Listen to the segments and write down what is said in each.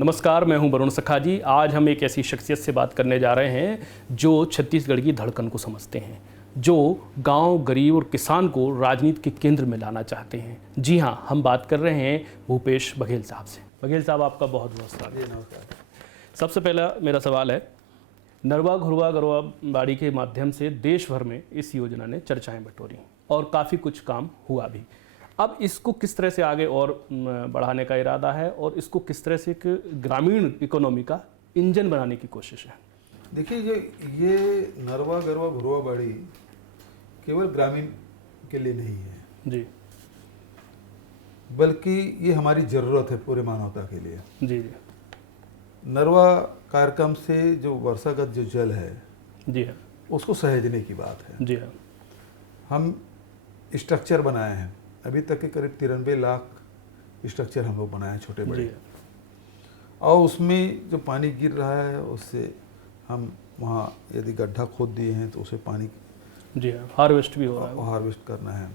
नमस्कार, मैं हूं वरुण सखा जी। आज हम एक ऐसी शख्सियत से बात करने जा रहे हैं जो छत्तीसगढ़ की धड़कन को समझते हैं, जो गांव, गरीब और किसान को राजनीति के केंद्र में लाना चाहते हैं। जी हां, हम बात कर रहे हैं भूपेश बघेल साहब से। बघेल साहब, आपका बहुत बहुत स्वागत है। सबसे पहला मेरा सवाल है, नरवा घुरवा गरवा बाड़ी के माध्यम से देश भर में इस योजना ने चर्चाएं बटोरी और काफ़ी कुछ काम हुआ भी। अब इसको किस तरह से आगे और बढ़ाने का इरादा है और इसको किस तरह से एक ग्रामीण इकोनॉमी का इंजन बनाने की कोशिश है? देखिए, ये नरवा गरवा घुरवा बाड़ी केवल ग्रामीण के लिए नहीं है जी बल्कि ये हमारी ज़रूरत है पूरे मानवता के लिए। जी जी नरवा कार्यक्रम से जो वर्षागत जो जल है जी हाँ उसको सहेजने की बात है। जी हाँ हम स्ट्रक्चर बनाए हैं, अभी तक के करीब 93 लाख स्ट्रक्चर हम लोग बनाए हैं, छोटे जी बड़े। हाँ और उसमें जो पानी गिर रहा है उससे हम वहाँ यदि गड्ढा खोद दिए हैं तो उसे पानी जी हाँ, हार्वेस्ट भी हो रहा है। हार्वेस्ट करना है।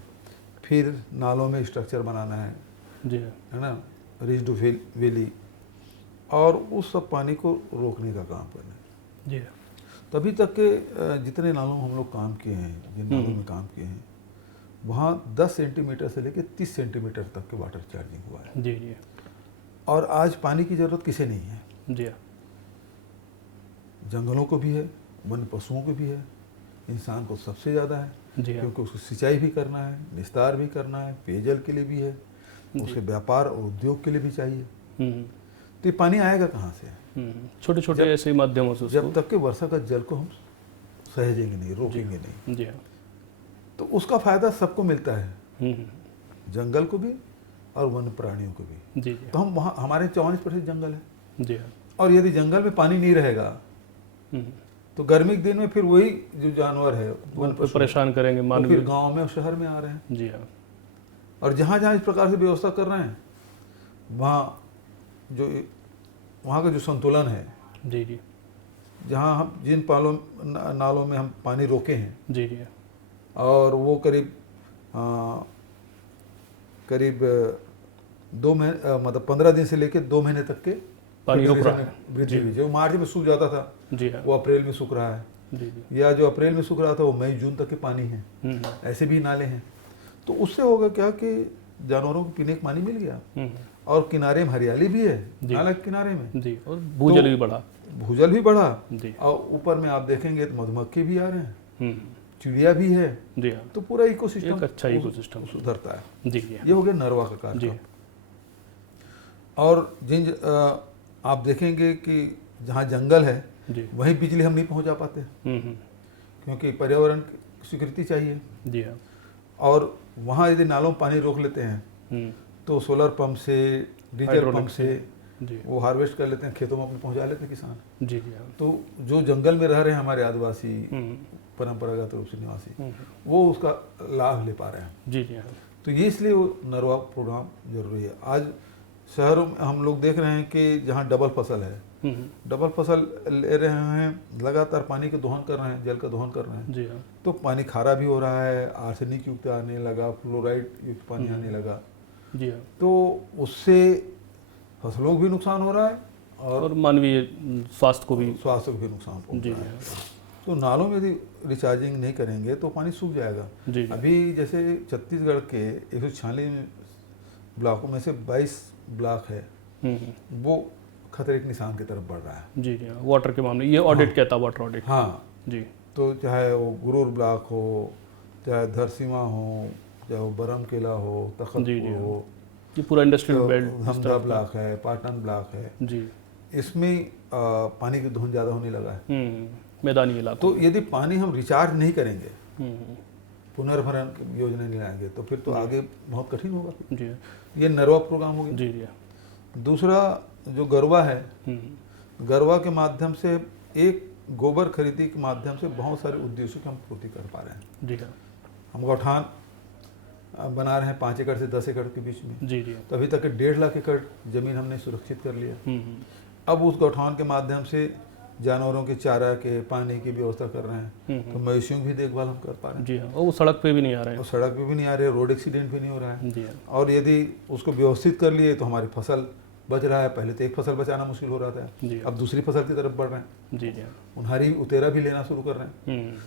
फिर नालों में स्ट्रक्चर बनाना है जी हाँ ना, रिज टू वैली, और उस सब पानी को रोकने का काम करना है। जी हाँ तभी तक के जितने नालों में हम लोग काम किए हैं, जिन नालों में काम किए हैं, वहाँ 10 सेंटीमीटर से लेकर 30 सेंटीमीटर तक के वाटर चार्जिंग हुआ है। जी जी और आज पानी की ज़रूरत किसे नहीं है? जी हाँ जंगलों को भी है, वन पशुओं को भी है, इंसान को सबसे ज़्यादा है, जी हाँ क्योंकि उसको सिंचाई भी करना है, निस्तार भी करना है, पेयजल के लिए भी है, उसे व्यापार और उद्योग के लिए भी चाहिए। तो ये पानी आएगा कहाँ से? छोटे छोटे ऐसे माध्यमों से जब तक के वर्षा का जल को हम सहेजेंगे नहीं, रोकेंगे नहीं, जी हाँ तो उसका फायदा सबको मिलता है, जंगल को भी और वन्य प्राणियों को भी। जी जी तो हम वहाँ, हमारे 44% जंगल है, जी हाँ और यदि जंगल में पानी नहीं रहेगा तो गर्मी के दिन में फिर वही जो जानवर है वो परेशान करेंगे वो मानवीय। फिर गांव में और शहर में आ रहे हैं। जी हाँ और जहाँ जहाँ इस प्रकार से व्यवस्था कर रहे हैं, वहाँ का जो संतुलन है, जी जी जहाँ हम जिन नालों में हम पानी रोके हैं, जी जी और वो करीब 2 महीने, मतलब 15 दिन से लेकर 2 महीने तक के पानी रुक रहा है। वृद्धि हुई। जो मार्च में सूख जाता था जी हाँ वो अप्रैल में सूख रहा है, जी जी या जो अप्रैल में सूख रहा था वो मई जून तक के पानी है। ऐसे भी नाले हैं। तो उससे होगा क्या कि जानवरों को पीने का पानी मिल गया, और किनारे में हरियाली भी है, नाला के किनारे में जी, और भूजल भी बढ़ा। भूजल भी बढ़ा, जी और ऊपर में आप देखेंगे तो मधुमक्खी भी आ रहे हैं, चिड़िया भी है, जी हाँ, तो पूरा इकोसिस्टम एक अच्छा इकोसिस्टम सुधरता है। जी जी ये हो गया नरवा का जी कार्य। और आप देखेंगे कि जहाँ जंगल है जी वहीं बिजली हम नहीं पहुँचा पाते, क्योंकि पर्यावरण की स्वीकृति चाहिए। जी हाँ और वहाँ यदि नालों में पानी रोक लेते हैं तो सोलर पंप से, डीजल पंप से जी वो हार्वेस्ट कर लेते हैं, खेतों में अपने पहुँचा लेते हैं किसान। जी जी हाँ तो जो जंगल में रह रहे हैं हमारे आदिवासी, परंपरागत रूप से निवासी, वो उसका लाभ ले पा रहे हैं। जी जी हाँ तो ये इसलिए वो नरवा प्रोग्राम जरूरी है। आज शहरों में हम लोग देख रहे हैं कि जहाँ डबल फसल है, डबल फसल ले रहे हैं, लगातार पानी का दोहन कर रहे हैं, जल का दोहन कर रहे हैं, जी हाँ तो पानी खारा भी हो रहा है, आर्सेनिक युक्त आने लगा, फ्लोराइड युक्त पानी आने लगा, जी हाँ, तो उससे फसलों को भी नुकसान हो रहा है और मानवीय स्वास्थ्य को भी भी नुकसान पहुंच जी रहा जी है। हाँ तो नालों में यदि रिचार्जिंग नहीं करेंगे तो पानी सूख जाएगा। जी जी अभी जैसे छत्तीसगढ़ के 146 ब्लॉकों में से 22 ब्लॉक है, वो खतरे के निशान की तरफ बढ़ रहा है। जी जी हाँ, वाटर के मामले, ये ऑडिट कहता है, वाटर ऑडिट। हाँ जी, तो चाहे वो गुरूर ब्लॉक हो, चाहे धरसीमा हो, चाहे वो बरमकेला हो, जी, तखतपुर हो, ये पूरा इंडस्ट्रियल बेल्ट धमधा ब्लॉक है, पाटन ब्लॉक है, जी, इसमें पानी की धुंध ज़्यादा होने लगा है। मैदानी इलाकों तो यदि पानी हम रिचार्ज नहीं करेंगे, पुनर्भरण की योजना नहीं लाएंगे, तो फिर तो आगे बहुत कठिन होगा। जी ये नरवा प्रोग्राम हो गया। जी जी दूसरा जो गरवा है, गरवा के माध्यम से एक गोबर खरीदी के माध्यम से बहुत सारे उद्देश्यों की हम पूर्ति कर पा रहे हैं। जी हाँ हम गौठान बना रहे हैं 5 एकड़ से 10 एकड़ के बीच में, जी जी तो अभी तक के 1.5 लाख एकड़ जमीन हमने सुरक्षित कर लिया। अब उस गौठान के माध्यम से जानवरों के चारा के, पानी की व्यवस्था कर रहे हैं, तो मवेशियों की भी देखभाल हम कर पा रहे हैं। जी हाँ, और वो सड़क पे भी नहीं आ रहे हैं। और सड़क पे भी नहीं आ रहे, रोड एक्सीडेंट भी नहीं हो रहा है। जी हाँ और यदि उसको व्यवस्थित कर लिए तो हमारी फसल बच रहा है। पहले तो एक फसल बचाना मुश्किल हो रहा था, जी। अब दूसरी फसल की तरफ बढ़ रहे हैं, जी जी उन्हारी उतेरा भी लेना शुरू कर रहे हैं,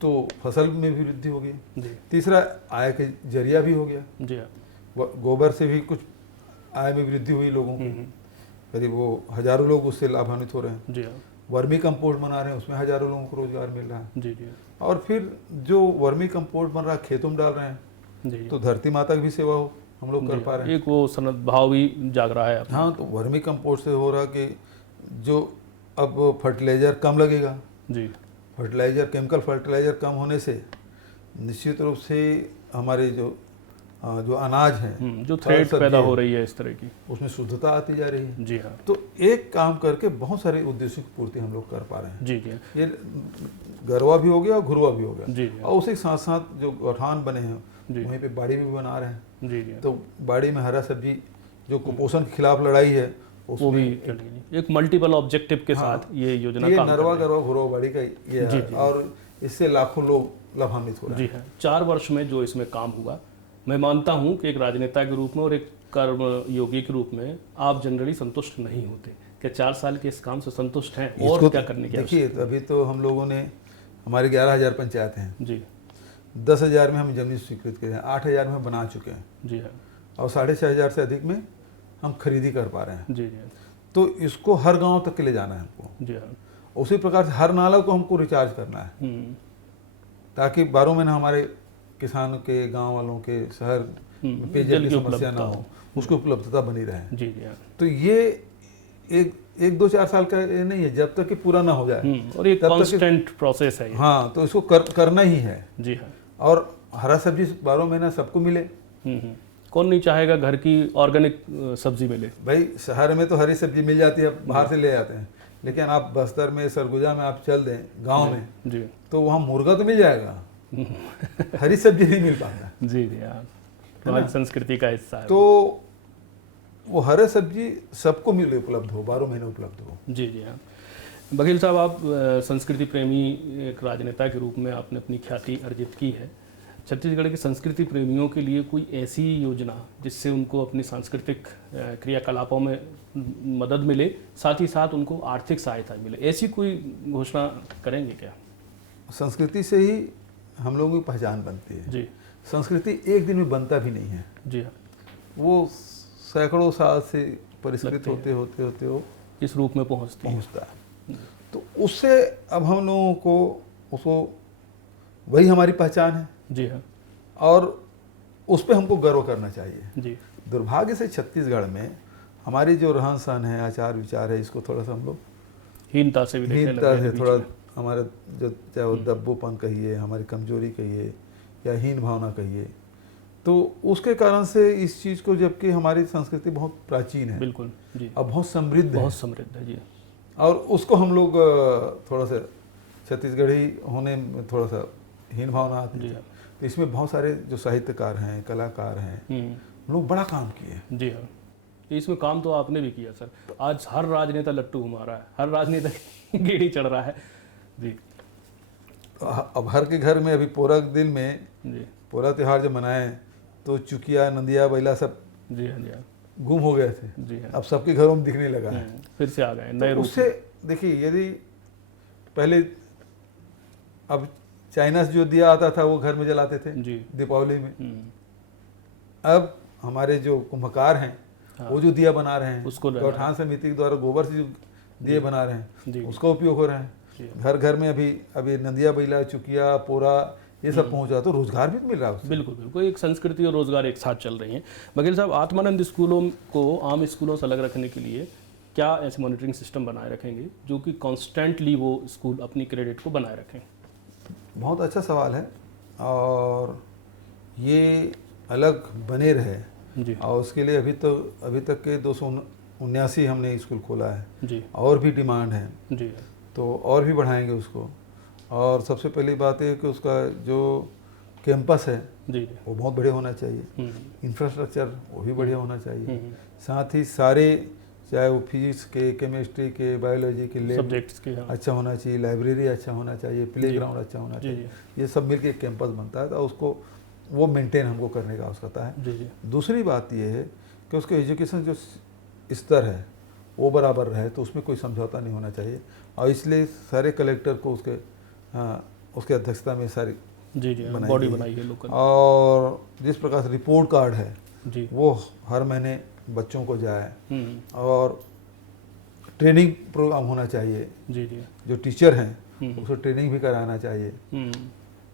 तो फसल में भी वृद्धि हो गई। जी तीसरा, आय के जरिया भी हो गया, जी गोबर से भी कुछ आय में वृद्धि हुई लोगों की, करीब वो हजारों लोग उससे लाभान्वित हो रहे हैं। जी वर्मी कंपोस्ट बना रहे हैं, उसमें हजारों लोगों को रोजगार मिल रहा है। जी जी और फिर जो वर्मी कंपोस्ट बन रहा है खेतों में डाल रहे हैं, जी तो धरती माता की भी सेवा हो हम लोग कर पा रहे हैं। एक वो सनद भाव भी जाग रहा है अपना। हाँ, तो वर्मी कंपोस्ट से हो रहा कि जो अब फर्टिलाइजर कम लगेगा, जी फर्टिलाइजर केमिकल फर्टिलाइजर कम होने से निश्चित रूप से हमारे जो अनाज है, जो थ्रेट पैदा हो रही है इस तरह की, उसमें शुद्धता आती जा रही है। जी हाँ तो एक काम करके बहुत सारे उद्देश्यों की पूर्ति हम लोग कर पा रहे हैं। जी जी ये गरवा भी हो गया और घुरवा भी हो गया, जी जी और उसी के साथ साथ जो गौठान बने हैं जी वहीं पे बाड़ी में भी बना रहे हैं। जी जी तो बाड़ी में हरा सब्जी जो कुपोषण के खिलाफ लड़ाई है वो उसमें भी चलेगी, एक मल्टीपल ऑब्जेक्टिव के साथ ये योजना ये काम कर नरवा रही है। गरवा घुरवा बाड़ी का ये जी, है, जी। और इससे लाखों लोग लाभान्वित हो रहे जी हैं। हाँ, 4 वर्ष में जो इसमें काम हुआ, मैं मानता हूँ कि एक राजनेता के रूप में और एक कर्म योगी के रूप में आप जनरली संतुष्ट नहीं होते। क्या 4 साल के इस काम से संतुष्ट हैं और इसको क्या करने की देखिए, आवश्यकता अभी तो हम लोगों ने हमारे 11,000 पंचायत हैं, है? जी 10,000 में हम जमीन स्वीकृत किए हैं, 8,000 में बना चुके हैं, जी हाँ और 6,500 से अधिक में हम खरीदी कर पा रहे हैं। जी जी तो इसको हर गांव तक के ले जाना है हमको। जी हाँ उसी प्रकार से हर नाला को हमको रिचार्ज करना है, ताकि 12 महीने हमारे किसान के, गांव वालों के, शहर में पेयजल की समस्या ना हो, उसकी उपलब्धता बनी रहे। जी जी हाँ तो ये एक 2-4 साल का ये नहीं है, जब तक कि पूरा ना हो जाए। और एक तब तक कांस्टेंट प्रोसेस है ये। हाँ, तो इसको करना ही है। जी हाँ और हरा सब्जी 12 महीना सबको मिले। कौन नहीं चाहेगा घर की ऑर्गेनिक सब्जी मिले। भाई शहर में तो हरी सब्जी मिल जाती है, बाहर से ले आते हैं, लेकिन आप बस्तर में, सरगुजा में आप चल दें गांव में, जी तो वहाँ मुर्गा तो मिल जाएगा, हरी सब्जी नहीं मिल पाता। जी जी हाँ, हमारी संस्कृति का हिस्सा है। तो वो हरे सब्जी सबको मिले, उपलब्ध हो, 12 महीने उपलब्ध हो। जी जी हाँ, बघेल साहब, आप संस्कृति प्रेमी एक राजनेता के रूप में आपने अपनी ख्याति अर्जित की है। छत्तीसगढ़ के संस्कृति प्रेमियों के लिए कोई ऐसी योजना जिससे उनको अपनी सांस्कृतिक क्रियाकलापों में मदद मिले, साथ ही साथ उनको आर्थिक सहायता मिले, ऐसी कोई घोषणा करेंगे क्या? संस्कृति से ही हम लोगों की पहचान बनती है। जी संस्कृति एक दिन में बनता भी नहीं है, जी हाँ, वो सैकड़ों साल से परिष्कृत लगते हैं। होते होते होते वो इस रूप में पहुंचती है। पहुँचता है। तो उससे अब हम लोगों को उसको, वही हमारी पहचान है, जी हाँ और उस पर हमको गर्व करना चाहिए। जी दुर्भाग्य से छत्तीसगढ़ में हमारी जो रहन सहन है, आचार विचार है, इसको थोड़ा सा हम लोग हीनता से भी देखने हीनता लगे हैं से बीच थोड़ा, में। हमारे जो चाहे वो दब्बूपन कहिए, हमारी कमजोरी कहिए, या हीन भावना कहिए, तो उसके कारण से इस चीज़ को, जबकि हमारी संस्कृति बहुत प्राचीन है, बिल्कुल जी, अब बहुत समृद्ध है, बहुत समृद्ध है जी। और उसको हम लोग थोड़ा सा छत्तीसगढ़ी होने में थोड़ा सा हीन भावना आती जी है। हाँ तो इसमें बहुत सारे जो साहित्यकार हैं, कलाकार हैं, लोग बड़ा काम किए। जी हाँ, इसमें काम तो आपने भी किया सर। आज हर राजनेता लट्टू घुमा रहा है, हर राजनेता गेड़ी चढ़ रहा है जी। तो अब हर के घर में अभी पोरा के दिन में, जी पोरा त्यौहार जब मनाएं तो चुकिया, नंदिया, बैला सब जी हाँ जी हाँ गुम हो गए थे, जी हाँ, अब सबके घरों में दिखने लगा है। फिर से आ गए तो नए रूप उससे देखिए, यदि पहले, अब चाइना से जो दिया आता था वो घर में जलाते थे में। जी दीपावली में, अब हमारे जो कुम्भकार हैं हाँ, वो जो दिया बना रहे हैं, उसको गौठान समिति के द्वारा गोबर से जो दिए बना रहे हैं, जी उसका उपयोग हो रहा है। जी घर घर में अभी नंदिया, बैला, चुकिया, पोरा, ये सब पहुंचा, तो रोजगार भी मिल रहा है उससे। बिल्कुल बिल्कुल, एक संस्कृति और रोजगार एक साथ चल रही हैं। बघेल साहब, आत्मानंद स्कूलों को आम स्कूलों से अलग रखने के लिए क्या ऐसे मॉनिटरिंग सिस्टम बनाए रखेंगे जो कि कॉन्स्टेंटली वो स्कूल अपनी क्रेडिट को बनाए रखें? बहुत अच्छा सवाल है, और ये अलग बने रहे, जी और उसके लिए अभी तक के 279 हमने स्कूल खोला है, जी और भी डिमांड है, जी तो और भी बढ़ाएंगे उसको। और सबसे पहली बात है कि उसका जो कैंपस है जी वो बहुत बढ़िया होना चाहिए, इंफ्रास्ट्रक्चर वो भी बढ़िया होना चाहिए, जी साथ ही सारे, चाहे वो फिजिक्स के, केमिस्ट्री के, बायोलॉजी के लैब सब्जेक्ट्स के। हाँ अच्छा होना चाहिए, लाइब्रेरी अच्छा होना चाहिए, प्लेग्राउंड अच्छा होना जी चाहिए, ये सब मिलकर एक कैंपस बनता है, तो उसको वो मेंटेन हमको करने का आवश्यकता है। जी जी दूसरी बात ये है कि उसके एजुकेशन जो स्तर है वो बराबर रहे, तो उसमें कोई समझौता नहीं होना चाहिए। और इसलिए सारे कलेक्टर को उसके अध्यक्षता में सारी जी जी बनाई बॉडी गई है। बनाई है लोकल। और जिस प्रकार से रिपोर्ट कार्ड है जी वो हर महीने बच्चों को जाए, और ट्रेनिंग प्रोग्राम होना चाहिए। जी जी जो टीचर हैं उसको ट्रेनिंग भी कराना चाहिए।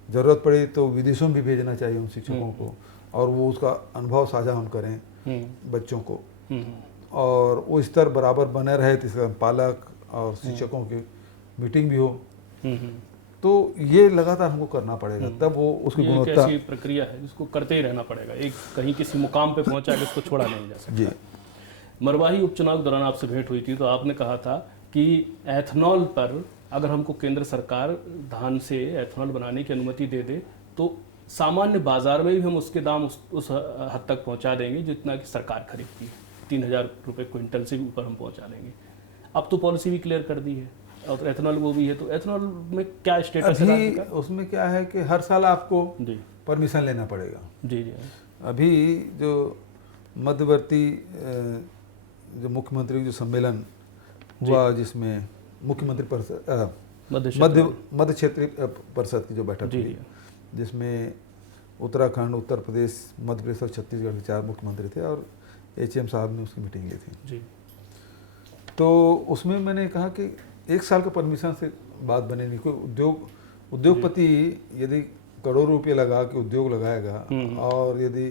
ज़रूरत पड़े तो विदेशों में भी भेजना चाहिए उन शिक्षकों को, और वो उसका अनुभव साझा हम करें बच्चों को, और वो स्तर बराबर बने रहे, तो इसका पालक और शिक्षकों की मीटिंग भी हो। तो ये लगातार हमको करना पड़ेगा, तब वो उसकी ये एक गुणवत्ता। ऐसी प्रक्रिया है जिसको करते ही रहना पड़ेगा, एक कहीं किसी मुकाम पे पहुंचा है इसको छोड़ा नहीं जा सकता। जी। मरवाही उपचुनाव के दौरान आपसे भेंट हुई थी तो आपने कहा था कि एथनॉल पर अगर हमको केंद्र सरकार धान से एथनॉल बनाने की अनुमति दे दे तो सामान्य बाजार में भी हम उसके दाम उस हद तक पहुंचा देंगे जितना कि सरकार खरीदती है, 3,000 रुपये क्विंटल से भी ऊपर हम पहुंचा देंगे। अब तो पॉलिसी भी क्लियर कर दी है और एथनॉल वो भी है, तो एथनॉल में क्या स्टेटस है राज्य अभी का? उसमें क्या है कि हर साल आपको जी परमिशन लेना पड़ेगा। जी जी अभी जो मध्यवर्ती जो मुख्यमंत्री जो सम्मेलन हुआ, जिसमें मुख्यमंत्री परिषद मध्य क्षेत्रीय परिषद की जो बैठक हुई, जिसमें उत्तराखंड, उत्तर प्रदेश, मध्य प्रदेश और छत्तीसगढ़ के 4 मुख्यमंत्री थे, और HM साहब ने उसकी मीटिंग ली थी। जी। तो उसमें मैंने कहा कि 1 साल का परमिशन से बात बने नहीं। कोई उद्योगपति यदि करोड़ों रुपये लगा के उद्योग लगाएगा और यदि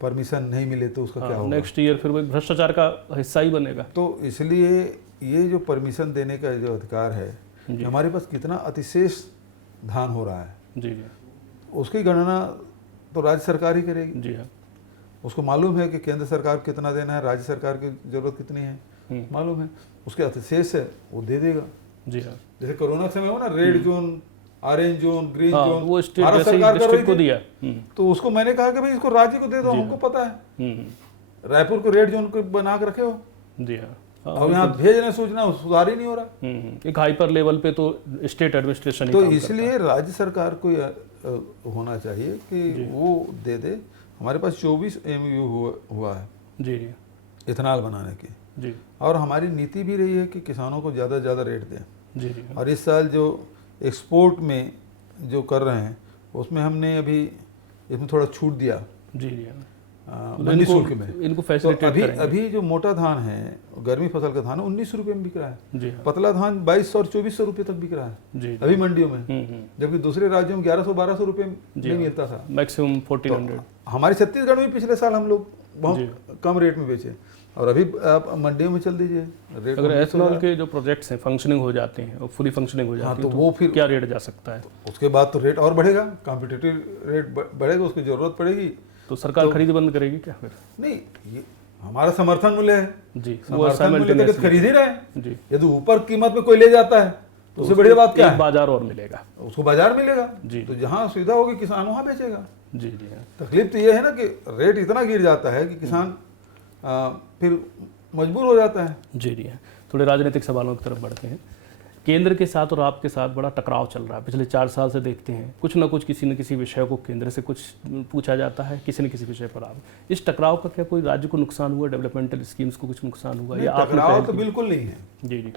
परमिशन नहीं मिले तो उसका क्या होगा? नेक्स्ट ईयर फिर वो भ्रष्टाचार का हिस्सा ही बनेगा। तो इसलिए ये जो परमिशन देने का जो अधिकार है, हमारे पास कितना अतिशेष धान हो रहा है, जी जी, उसकी गणना तो राज्य सरकार ही करेगी। जी हाँ, उसको मालूम है कि केंद्र सरकार को कितना देना है, राज्य सरकार की जरूरत कितनी है मालूम है, उसके अतिशेष है वो दे देगा। जी हाँ, जैसे कोरोना समय हो ना, red zone, orange zone, green zone, वो स्टेट भारत जैसे सरकार कर रही डिस्ट्रिक्ट को थी। दिया। तो उसको मैंने कहा कि भाई इसको राज्य को दे दो, हमको पता है रायपुर को रेड जोन को बना के रखे हो, जी हाँ, और यहाँ भेजना सूचना सुधार ही नहीं हो रहा। एक हाइपर लेवल पे तो स्टेट एडमिनिस्ट्रेशन तो इसलिए राज्य सरकार को होना चाहिए कि वो दे दे। हमारे पास 24 MOU हुआ है जी जी इथेनॉल बनाने की, जी और हमारी नीति भी रही है कि किसानों को ज़्यादा से ज़्यादा रेट दें। जी जी और इस साल जो एक्सपोर्ट में जो कर रहे हैं उसमें हमने अभी इसमें थोड़ा छूट दिया जी जी, मंडी शुल्क में। इनको तो फैसिलिटेट अभी जो मोटा धान है, गर्मी फसल का धान है, 19 रुपये में बिक रहा है। जी हाँ, पतला धान 2200 और 2400 रुपये तक बिक रहा है जी अभी मंडियों में, जबकि दूसरे राज्यों में 1100-1200 रुपये में मिलता था, मैक्सिमम 1400। हमारे छत्तीसगढ़ में पिछले साल हम लोग बहुत कम रेट में बेचे, और अभी आप मंडियों में चल दीजिए रेट। अगर एथनॉल के जो प्रोजेक्ट्स हैं फंक्शनिंग हो जाते हैं और फुली फंक्शनिंग हो जाती है, तो वो फिर क्या रेट जा सकता है? उसके बाद तो रेट और बढ़ेगा, कॉम्पिटिटिव रेट बढ़ेगा, उसकी जरूरत पड़ेगी, तो सरकार खरीद बंद करेगी क्या फिर? नहीं, ये हमारा समर्थन मूल्य है जी, समर्थन मूल्य तो खरीद ही रहे हैं। जी, यदि ऊपर कीमत में कोई ले जाता है तो उससे बढ़िया बात क्या है? बाजार और मिलेगा, उसको बाजार मिलेगा जी, तो जहाँ सुविधा होगी किसान वहाँ बेचेगा। जी जी हाँ, तकलीफ तो ये है ना कि रेट इतना गिर जाता है कि किसान फिर मजबूर हो जाता है। जी जी हाँ। थोड़े राजनीतिक सवालों की तरफ बढ़ते हैं। केंद्र के साथ और आपके साथ बड़ा टकराव चल रहा है पिछले 4 साल से, देखते हैं कुछ ना कुछ किसी न किसी विषय को केंद्र से कुछ पूछा जाता है, किसी न किसी विषय पर आप, इस टकराव का क्या कोई राज्य को नुकसान हुआ, डेवलपमेंटल स्कीम्स को कुछ नुकसान हुआ? या आपने टकराव तो बिल्कुल नहीं है। जी जी,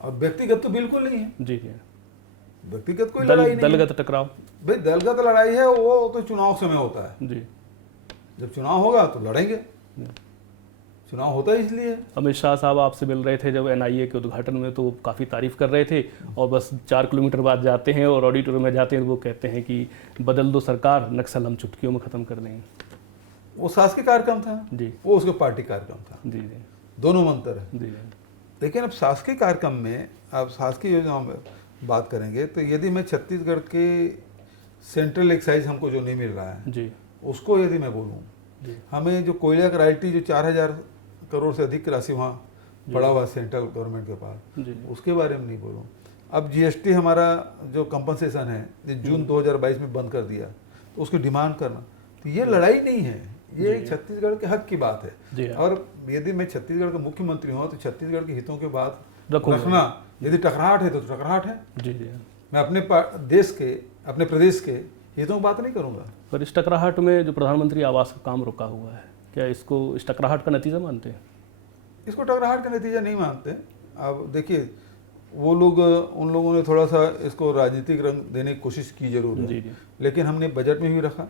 और व्यक्तिगत तो बिल्कुल नहीं है। जी जी, व्यक्तिगत कोई लड़ाई नहीं है। दलगत टकराव? भाई दलगत लड़ाई है वो तो चुनाव समय होता है, जी, जब चुनाव होगा तो लड़ेंगे, चुनाव होता है इसलिए। अमित शाह साहब आपसे मिल रहे थे जब NIA के उद्घाटन में, तो काफ़ी तारीफ कर रहे थे, और बस 4 किलोमीटर बाद जाते हैं और ऑडिटोरियम में जाते हैं, वो कहते हैं कि बदल दो सरकार, नक्सल हम चुटकियों में ख़त्म कर देंगे। वो शासकीय कार्यक्रम था जी, वो उसका पार्टी कार्यक्रम था, जी जी, दोनों में अंतर है। जी जी, लेकिन अब शासकीय कार्यक्रम में, अब शासकीय योजनाओं में बात करेंगे तो यदि मैं छत्तीसगढ़ के सेंट्रल एक्साइज हमको जो नहीं मिल रहा है जी, उसको यदि मैं बोलूँ, जी, हमें जो कोयला का रायल्टी जो 4000 करोड़ से अधिक की राशि वहाँ पड़ा हुआ सेंट्रल गवर्नमेंट के पास, जी, उसके बारे में नहीं बोलूँ। अब GST हमारा जो कंपनसेशन है ये जून 2022 में बंद कर दिया, तो उसकी डिमांड करना, तो ये लड़ाई नहीं है, ये छत्तीसगढ़ के हक की बात जी है। हाँ। और यदि मैं छत्तीसगढ़ का मुख्यमंत्री हूँ तो छत्तीसगढ़ के हितों के बात रखूंगा। रखना, यदि टकराहट है तो टकराहट है, जी जी, मैं अपने देश के, अपने प्रदेश के हितों की बात नहीं करूँगा। पर इस टकराहट में जो प्रधानमंत्री आवास का काम रुका हुआ है, क्या इसको इस टकराहट का नतीजा मानते हैं? इसको टकराहट का नतीजा नहीं मानते। अब देखिए वो लोग, उन लोगों ने थोड़ा सा इसको राजनीतिक रंग देने की कोशिश की जरूर है, जी जी लेकिन हमने बजट में भी रखा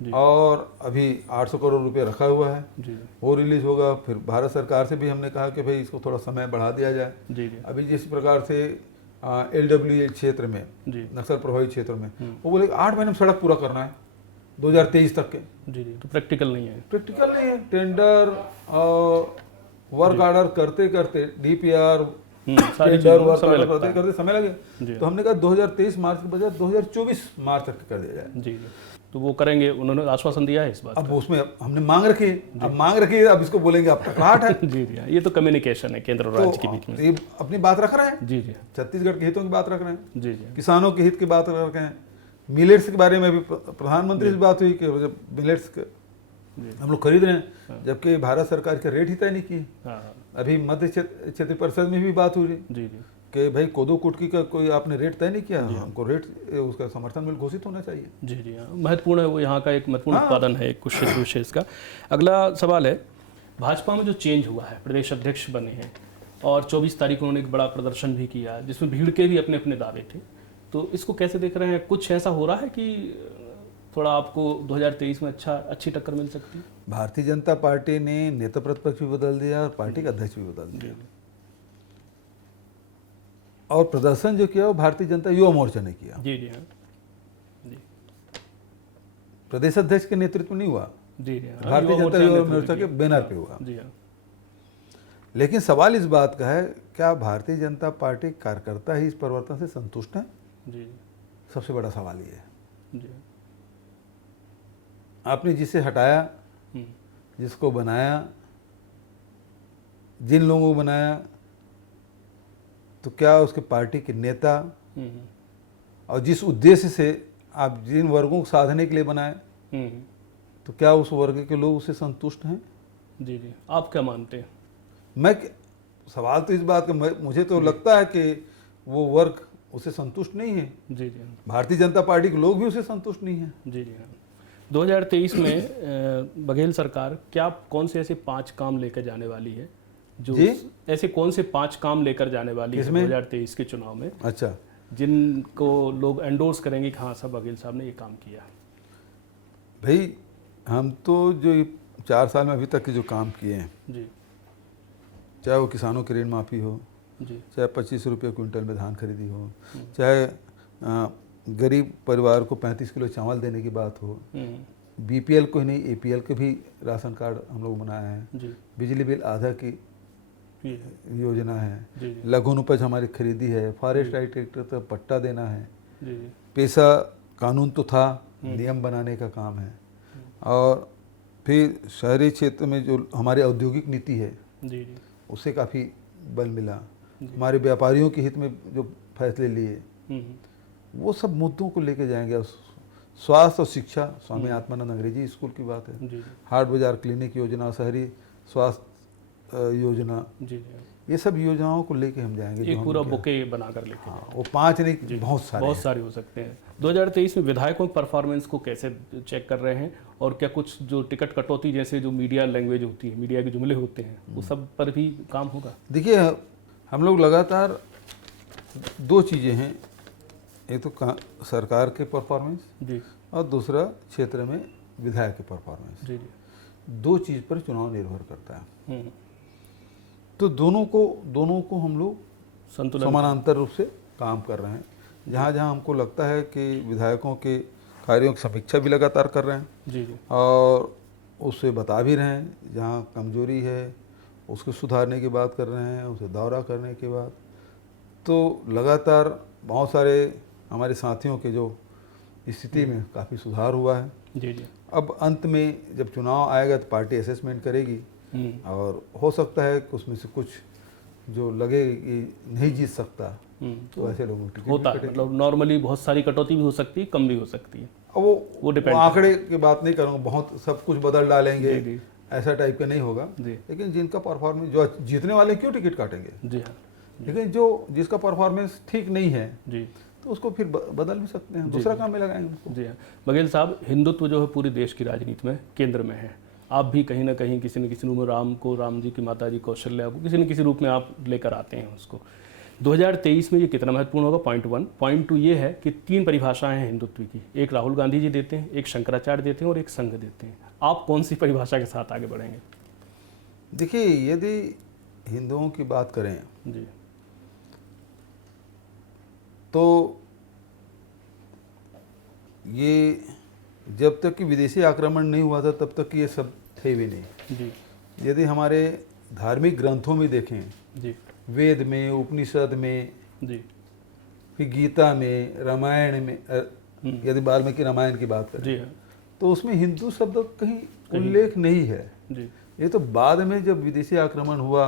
जी और अभी 800 करोड़ रुपए रखा हुआ है, जी वो रिलीज होगा। फिर भारत सरकार से भी हमने कहा कि भाई इसको थोड़ा समय बढ़ा दिया जाए। जी जी अभी जिस प्रकार से LWA क्षेत्र में, जी नक्सल प्रभावित क्षेत्र में, वो बोले 8 महीने में सड़क पूरा करना है 2023 तक के। जी जी तो प्रैक्टिकल नहीं है। प्रैक्टिकल नहीं है। टेंडर वर्क ऑर्डर करते करते DPR सारी टेंडर चीज़ों में वर्क समय ऑर्डर लगता करते है। करते समय लगे। जी तो हमने कहा 2023 मार्च के बजाय 2024 मार्च तक कर दिया जाए। जी जी तो वो करेंगे, उन्होंने आश्वासन दिया है इस बात अब उसमें हमने मांग रखी है, अब मांग रखी है, अब इसको बोलेंगे अब टकराहट है। का। जी जी ये तो कम्युनिकेशन है केंद्र और राज्य के बीच में। तो ये अपनी बात रख रहे हैं, जी जी छत्तीसगढ़ के हितों की बात रख रहे हैं, जी जी किसानों के हित की बात रख रहे हैं। मिलेट्स के बारे में भी प्रधानमंत्री से बात हुई कि जब मिलेट्स जी हम लोग खरीद रहे हैं, जबकि भारत सरकार के रेट ही तय नहीं किए। हाँ अभी मध्य क्षेत्र परिषद में भी बात हुई जी जी कि भाई कोदो कुटकी का कोई आपने रेट तय नहीं किया, हमको रेट उसका समर्थन मूल्य घोषित होना चाहिए। जी जी हाँ महत्वपूर्ण है, वो यहाँ का एक महत्वपूर्ण हाँ। उत्पादन है एक कुछ विशेष का। अगला सवाल है, भाजपा में जो चेंज हुआ है, प्रदेश अध्यक्ष बने हैं और 24 तारीख को उन्होंने एक बड़ा प्रदर्शन भी किया जिसमें भीड़ के भी अपने अपने दावे थे, तो इसको कैसे देख रहे हैं? कुछ ऐसा हो रहा है कि थोड़ा आपको 2023 में अच्छी टक्कर मिल सकती है? भारतीय जनता पार्टी ने नेता प्रतिपक्ष भी बदल दिया और पार्टी का अध्यक्ष भी बदल दिया, और प्रदर्शन जो किया वो भारतीय जनता युवा मोर्चा ने किया, जी जी हाँ जी प्रदेश अध्यक्ष के नेतृत्व में नहीं हुआ, जी जी हाँ भारतीय जनता युवा मोर्चा के बैनर पे हुआ। जी हाँ लेकिन सवाल इस बात का है, क्या भारतीय जनता पार्टी कार्यकर्ता ही इस परिवर्तन से संतुष्ट है? जी सबसे बड़ा सवाल ये है। जी आपने जिसे हटाया, जिसको बनाया, जिन लोगों को बनाया, तो क्या उसके पार्टी के नेता और जिस उद्देश्य से आप जिन वर्गों को साधने के लिए बनाए, तो क्या उस वर्ग के लोग उससे संतुष्ट हैं? जी जी आप क्या मानते हैं? सवाल तो इस बात का, मुझे तो लगता है कि वो वर्ग उससे संतुष्ट नहीं है। जी जी भारतीय जनता पार्टी के लोग भी उससे संतुष्ट नहीं है। जी जी हाँ 2023 में बघेल सरकार क्या कौन से ऐसे 5 काम लेकर जाने वाली है जो जी? ऐसे कौन से 5 काम लेकर जाने वाली है किसमें? 2023 के चुनाव में, अच्छा, जिनको लोग एंडोर्स करेंगे कि हाँ साहब बघेल साहब ने ये काम किया? भाई हम तो जो 4 साल में अभी तक के जो काम किए हैं, जी चाहे वो किसानों की ऋण माफ़ी हो, जी चाहे 25 रुपये क्विंटल में धान खरीदी हो, चाहे गरीब परिवार को 35 किलो चावल देने की बात हो, BPL को ही नहीं APL के भी राशन कार्ड हम लोग बनाए हैं, जी बिजली बिल आधा की ये है। योजना है, जी जी लघु उपज हमारी खरीदी है, फॉरेस्ट राइट ट्रैक्टर तो पट्टा देना है, जी जी पैसा कानून तो था, नियम बनाने का काम है, और फिर शहरी क्षेत्र में जो हमारी औद्योगिक नीति है जी जी उससे काफ़ी बल मिला, हमारे व्यापारियों के हित में जो फैसले लिए वो सब मुद्दों को लेके जाएंगे। और स्वास्थ्य और शिक्षा, स्वामी आत्मानंद अंग्रेजी स्कूल की बात है, जी जी हाट बाजार क्लिनिक योजना, शहरी स्वास्थ्य योजना, जी जी ये सब योजनाओं को लेके हम जाएंगे। जो एक हम पूरा क्या- बुके बनाकर लेके हाँ, वो 5 नहीं, बहुत सारे बहुत हैं। सारे हो सकते हैं। 2023 में विधायकों की परफॉर्मेंस को कैसे चेक कर रहे हैं, और क्या कुछ जो टिकट कटौती जैसे जो मीडिया लैंग्वेज होती है, मीडिया के जुमले होते हैं, वो सब पर भी काम होगा? देखिए हम लोग लगातार 2 चीज़ें हैं, एक तो सरकार के परफॉर्मेंस जी और दूसरा क्षेत्र में विधायक के परफॉर्मेंस, जी जी 2 चीज़ पर चुनाव निर्भर करता है। तो दोनों को हम लोग संतुलन समानांतर रूप से काम कर रहे हैं। जहाँ जहाँ हमको लगता है कि विधायकों के कार्यों की समीक्षा भी लगातार कर रहे हैं जी जी और उससे बता भी रहे हैं, जहाँ कमजोरी है उसको सुधारने की बात कर रहे हैं, उसे दौरा करने के बाद। तो लगातार बहुत सारे हमारे साथियों के जो स्थिति में काफ़ी सुधार हुआ है। जी जी अब अंत में जब चुनाव आएगा तो पार्टी असेसमेंट करेगी और हो सकता है कि उसमें से कुछ जो लगे कि नहीं जीत सकता तो ऐसे लोगों को होता है, मतलब नॉर्मली बहुत सारी कटौती भी हो सकती है, कम भी हो सकती है। वो depend आंकड़े की बात नहीं करूँगा, बहुत सब कुछ बदल डालेंगे जी, जी। ऐसा टाइप का नहीं होगा। जी लेकिन जिनका परफॉर्मेंस, जो जीतने वाले क्यों टिकट काटेंगे, जी हाँ लेकिन जो जिसका परफॉर्मेंस ठीक नहीं है जी तो उसको फिर बदल भी सकते हैं, दूसरा काम में लगाएंगे उसको। जी हाँ बघेल साहब, हिंदुत्व जो है पूरी देश की राजनीति में केंद्र में है, आप भी कहीं ना कहीं किसी न किसी रूप में राम को, राम जी की माता जी कौशल्या को किसी न किसी रूप में आप लेकर आते हैं उसको। 2023 में ये कितना महत्वपूर्ण होगा? पॉइंट 1। पॉइंट 2 ये है कि 3 परिभाषाएं हैं हिंदुत्व की। एक राहुल गांधी जी देते हैं, एक शंकराचार्य देते हैं और एक संघ देते हैं। आप कौन सी परिभाषा के साथ आगे बढ़ेंगे? देखिए, यदि हिंदुओं की बात करें जी तो ये जब तक कि विदेशी आक्रमण नहीं हुआ था तब तक ये सब थे भी नहीं। जी यदि हमारे धार्मिक ग्रंथों में देखें, जी वेद में, उपनिषद में, जी फिर गीता में, रामायण में, यदि वाल्मीकि रामायण की बात करें जी हाँ तो उसमें हिंदू शब्द कहीं उल्लेख नहीं है। जी ये तो बाद में जब विदेशी आक्रमण हुआ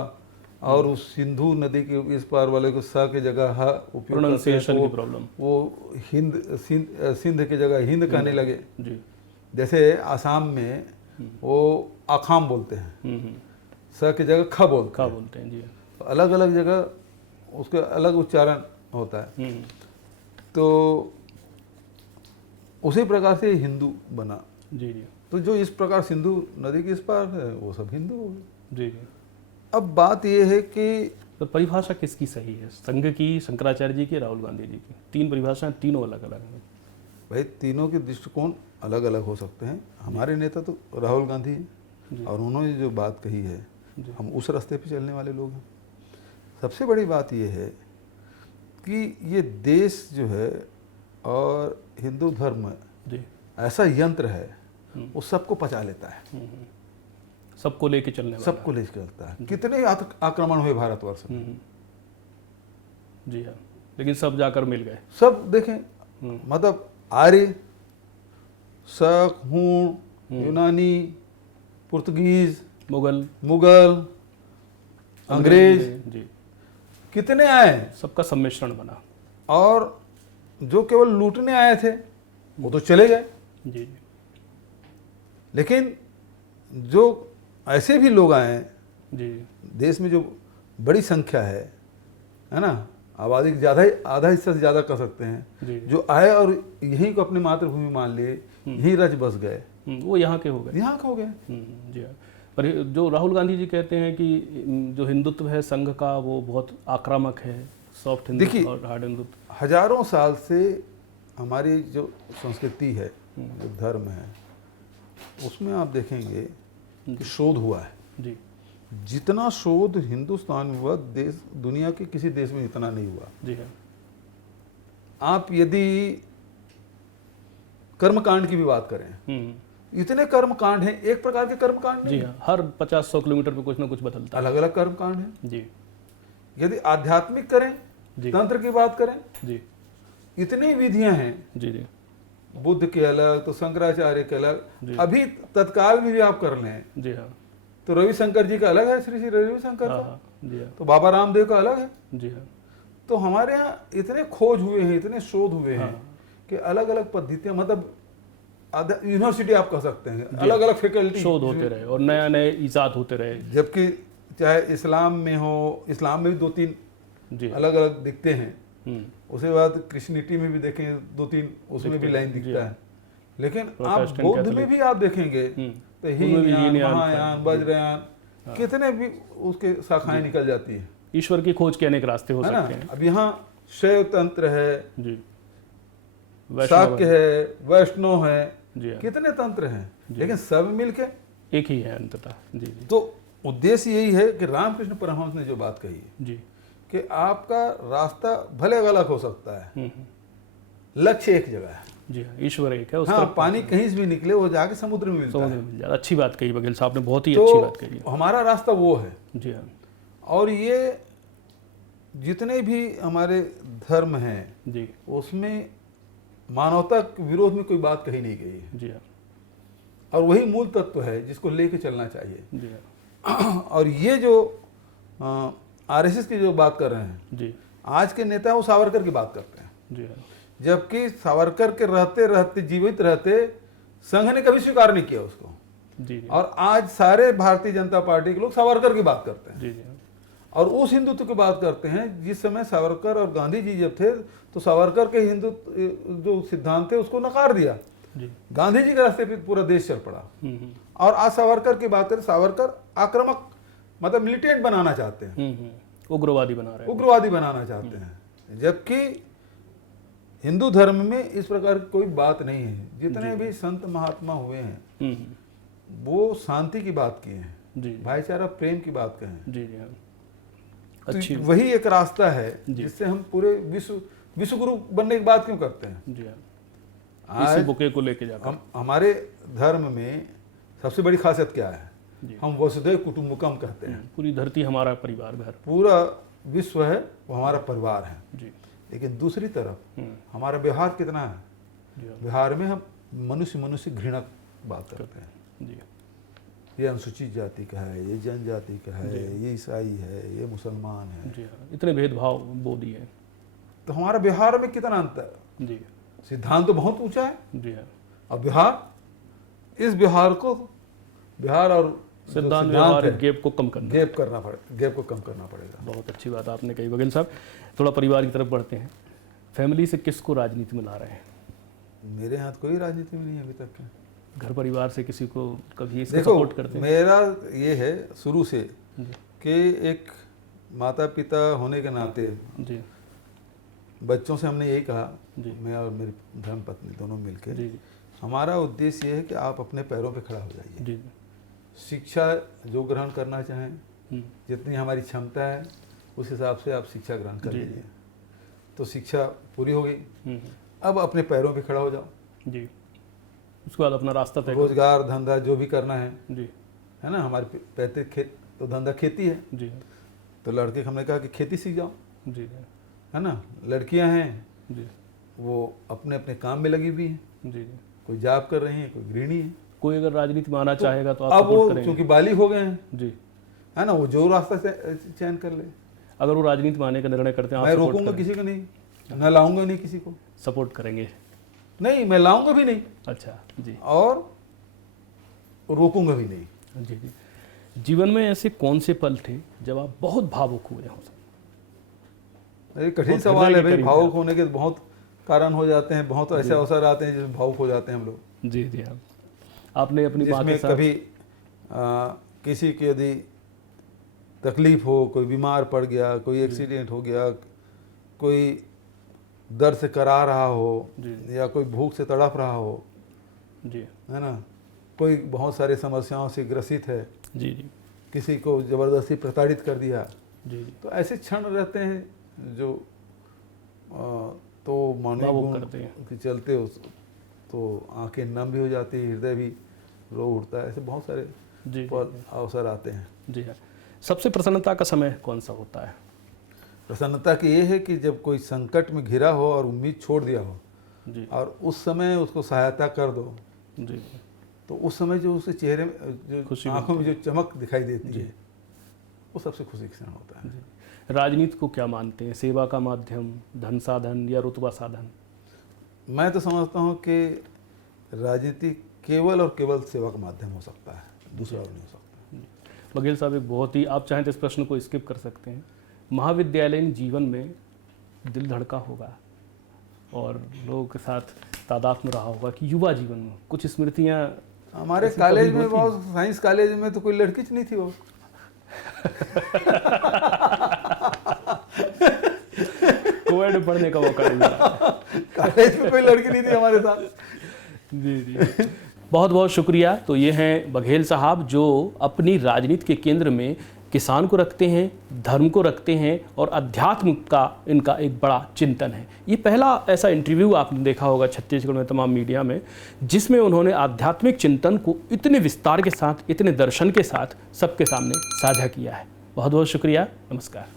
और उस सिंधु नदी के इस पार वाले को स के जगह ह उपयोग करते हैं, प्रोनाउंसिएशन तो की प्रॉब्लम। वो सिंध की जगह हिंद कहने लगे। जी जैसे आसाम में वो आखाम बोलते हैं, स की जगह ख बोलते खा हैं। बोलते हैं। जी तो अलग अलग जगह उसका अलग उच्चारण होता है। तो उसी प्रकार से हिंदू बना। जी जी तो जो इस प्रकार सिंधु नदी के इस पार है वो सब हिंदू हो गए। जी जी। अब बात ये है कि तो परिभाषा किसकी सही है? संघ की, शंकराचार्य जी की, राहुल गांधी जी की? 3 परिभाषाएं, तीनों अलग अलग हैं। भाई तीनों के दृष्टिकोण अलग अलग हो सकते हैं। हमारे नेता तो राहुल गांधी हैं और उन्होंने जो बात कही है हम उस रास्ते पे चलने वाले लोग हैं। सबसे बड़ी बात ये है कि ये देश जो है और हिंदू धर्म जी ऐसा यंत्र है, वो सबको पचा लेता है, सबको लेके चलने वाला। सबको ले चलता है। कितने आक्रमण हुए भारतवर्ष में, जी हाँ, लेकिन सब जाकर मिल गए। सब देखें, मतलब आर्य, शक, हूण, यूनानी, पुर्तगीज, मुगल, अंग्रेज, जी, कितने आए, सबका सम्मिश्रण बना। और जो केवल लूटने आए थे वो तो चले गए। जी जी लेकिन जो ऐसे भी लोग आए, जी देश में जो बड़ी संख्या है ना, आबादी ज़्यादा, आधा हिस्सा से ज़्यादा कर सकते हैं, जी जो आए और यहीं को अपनी मातृभूमि मान लिए, यहीं रच बस गए, वो यहाँ के हो गए। यहाँ के हो गए। जी हाँ। पर जो राहुल गांधी जी कहते हैं कि जो हिंदुत्व है संघ का वो बहुत आक्रामक है, सॉफ्ट हिंदुत्व और हार्ड हिंदुत्व। हजारों साल से हमारी जो संस्कृति है, जो धर्म है, उसमें आप देखेंगे कि शोध हुआ है। जी जितना शोध हिंदुस्तान में हुआ, देश, दुनिया के किसी देश में इतना नहीं हुआ। जी हाँ। आप यदि कर्मकांड की भी बात करें, इतने कर्मकांड हैं, एक प्रकार के कर्मकांड नहीं। जी हाँ, हर 50-100 किलोमीटर पे कुछ ना कुछ बदलता है। अलग अलग कर्मकांड हैं। जी यदि आध्यात्मिक करें, जी तंत्र की बात करें, जी इतनी विधियां हैं। जी जी बुद्ध के अलग, तो शंकराचार्य के अलग, अभी तत्काल में भी आप कर लें जी हाँ। तो रविशंकर जी का अलग है, श्री श्री रविशंकर का, हाँ, जी हाँ। तो बाबा रामदेव का अलग है। जी हाँ। तो हमारे यहाँ इतने खोज हुए हैं, इतने शोध हुए हैं कि अलग अलग पद्धतियां, मतलब यूनिवर्सिटी आप कह सकते हैं, अलग अलग फैकल्टी, शोध होते रहे और नया नए इजाद होते रहे। जबकि चाहे इस्लाम में हो, इस्लाम में भी 2-3 जी अलग अलग दिखते हैं। उसके बाद क्रिश्चियनिटी में भी देखें 2-3 उसमें भी लाइन दिखता है। लेकिन आप बौद्ध में भी आप देखेंगे तो हीनयान, महायान, वज्रयान, कितने भी उसके शाखाएं निकल जाती है। ईश्वर की खोज के अनेक रास्ते हो सकते हैं। अब यहाँ शैव तंत्र है जी, शाक्य है, वैष्णव है, जी हाँ। कितने तंत्र हैं, लेकिन सब मिलके एक ही है अंततः। जी जी तो उद्देश्य यही है कि रामकृष्ण परमहंस ने जो बात कही है जी कि आपका रास्ता भले अलग हो सकता है, लक्ष्य एक जगह है। जी हाँ, ईश्वर एक है। हाँ, पानी कहीं से भी निकले वो जाके समुद्र में मिलता है। मिल जाता। अच्छी बात कही बघेल साहब ने, बहुत ही अच्छी बात कही है। हमारा रास्ता वो है। जी हाँ। और ये जितने भी हमारे धर्म हैं जी उसमें मानवता के विरोध में कोई बात कही नहीं गई है। जी हाँ। और वही मूल तत्व है जिसको लेके चलना चाहिए। जी हाँ। और ये जो आरएसएस की जो बात कर रहे हैं जी, आज के नेता वो सावरकर की बात करते हैं। जी हाँ। जबकि सावरकर के रहते रहते, जीवित रहते, संघ ने कभी स्वीकार नहीं किया उसको। जी जी और आज सारे भारतीय जनता पार्टी के लोग सावरकर की बात करते हैं। जी जी और उस हिंदुत्व की बात करते हैं जिस समय सावरकर और गांधी जी जब थे तो सावरकर के हिंदुत्व जो सिद्धांत थे उसको नकार दिया। जी। गांधी जी के रास्ते पे पूरा देश चल पड़ा। और आज सावरकर की बात करें, सावरकर आक्रामक मतलब मिलिटेंट बनाना चाहते हैं, उग्रवादी बना रहे हैं, उग्रवादी बनाना चाहते हैं, जबकि हिंदू धर्म में इस प्रकार की कोई बात नहीं है। जितने भी संत महात्मा हुए हैं वो शांति की बात किए हैं, जी भाईचारा प्रेम की बात कहे हैं। जी जी हाँ। तो अच्छी वही एक रास्ता है जिससे हम पूरे विश्व गुरु बनने की बात क्यों करते हैं। जी हाँ, इसी बुके को लेके जाकर हमारे धर्म में सबसे बड़ी खासियत क्या है, हम वसुधैव कुटुंबकम कहते हैं। पूरी धरती हमारा परिवार घर, पूरा विश्व है वो हमारा परिवार है जी। लेकिन दूसरी तरफ हमारा व्यवहार कितना है, व्यवहार में हम मनुष्य घृणा बात करते हैं जी। ये अनुसूचित जाति का है, ये जनजाति का है, ये ईसाई है, ये मुसलमान है, जी हाँ, इतने भेदभाव बोधी है। तो हमारा व्यवहार में कितना अंतर है। जी सिद्धांत तो बहुत ऊंचा है जी हाँ, और व्यवहार, इस व्यवहार को, व्यवहार और सिद्धांत व्यवहार गैप को कम करना, गैप को कम करना पड़ेगा। बहुत अच्छी बात आपने कही बघेल साहब। थोड़ा परिवार की तरफ बढ़ते हैं। फैमिली से किसको राजनीति में ला रहे हैं? मेरे यहाँ कोई राजनीति में नहीं है अभी तक। घर परिवार से किसी को कभी इसको देखो, सपोर्ट करते हैं? मेरा ये है शुरू से कि एक माता पिता होने के नाते जी बच्चों से हमने यही कहा, जी मैं और मेरी धर्मपत्नी दोनों मिलकर, जी हमारा उद्देश्य ये है कि आप अपने पैरों पे खड़ा हो जाइए। जी शिक्षा जो ग्रहण करना चाहें, जितनी हमारी क्षमता है उस हिसाब से आप शिक्षा ग्रहण कर लीजिए। तो शिक्षा पूरी हो गई, अब अपने पैरों पे खड़ा हो जाओ जी। उसके बाद अपना रास्ता तय रोजगार धंधा जो भी करना है जी, है ना। हमारे पैतृक खेत तो धंधा खेती है, जी तो लड़के हमने कहा कि खेती सीख जाओ, जी है ना। लड़कियां हैं जी वो अपने अपने काम में लगी हुई हैं, जी। कोई जॉब कर रही है, कोई गृहिणी है। कोई अगर राजनीति में आना चाहेगा तो आप अब वो सपोर्ट करेंगे? चूंकि बालिग हो गए हैं, जी, है ना, वो जो रास्ता चयन कर ले। अगर वो राजनीति में आने का निर्णय करते हैं, मैं आप सपोर्ट रोकूंगा करेंगे? किसी को नहीं, न लाऊंगा नहीं किसी को, सपोर्ट करेंगे? नहीं मैं लाऊंगा भी नहीं अच्छा जी, और रोकूंगा भी नहीं। जी जी। जीवन में ऐसे कौन से पल थे जब आप बहुत भावुक हुए हो? ये कठिन बहुत सवाल है हृदय के भाई। करीब भावुक है। होने के बहुत कारण हो जाते हैं, बहुत ऐसे अवसर आते हैं जिसमें भावुक हो जाते हैं हम लोग। जी जी हाँ। आपने अपनी माँ के जिसमें साथ कभी किसी की यदि तकलीफ हो, कोई बीमार पड़ गया, कोई एक्सीडेंट हो गया, कोई दर्द से करा रहा हो, जी या कोई भूख से तड़प रहा हो, जी है ना, कोई बहुत सारे समस्याओं से ग्रसित है, जी जी किसी को ज़बरदस्ती प्रताड़ित कर दिया, जी जी, तो ऐसे क्षण रहते हैं जो तो मानवीय भावुक गुण करते हैं। के चलते तो आंखें नम भी हो जाती है, हृदय भी रो उठता है। ऐसे बहुत सारे जी अवसर आते हैं। जी हाँ। सबसे प्रसन्नता का समय कौन सा होता है? प्रसन्नता की ये है कि जब कोई संकट में घिरा हो और उम्मीद छोड़ दिया हो जी और उस समय उसको सहायता कर दो, जी, तो उस समय जो उसके चेहरे में, जो खुशी आंखों में जो चमक दिखाई देती है, वो सबसे खुशी का क्षण होता है। राजनीति को क्या मानते हैं? सेवा का माध्यम, धन साधन या रुतबा साधन? मैं तो समझता हूँ कि राजनीति केवल और केवल सेवा का माध्यम हो सकता है, दूसरा और नहीं हो सकता। बघेल साहब, एक बहुत ही, आप चाहें तो इस प्रश्न को स्किप कर सकते हैं। महाविद्यालयीन जीवन में दिल धड़का होगा और लोगों के साथ तादाद में रहा होगा कि युवा जीवन में कुछ स्मृतियाँ हमारे ऐसी कॉलेज कभी में होती बहुत, साइंस कॉलेज में तो कोई लड़की नहीं थी वो। कोविड में पढ़ने का मौका नहीं मिला। कॉलेज में कोई लड़की नहीं थी हमारे साथ। जी जी, बहुत बहुत शुक्रिया। तो ये हैं बघेल साहब जो अपनी राजनीति के केंद्र में किसान को रखते हैं, धर्म को रखते हैं और अध्यात्म का इनका एक बड़ा चिंतन है। ये पहला ऐसा इंटरव्यू आपने देखा होगा छत्तीसगढ़ में तमाम मीडिया में जिसमें उन्होंने आध्यात्मिक चिंतन को इतने विस्तार के साथ, इतने दर्शन के साथ सबके सामने साझा किया है। बहुत बहुत शुक्रिया, नमस्कार।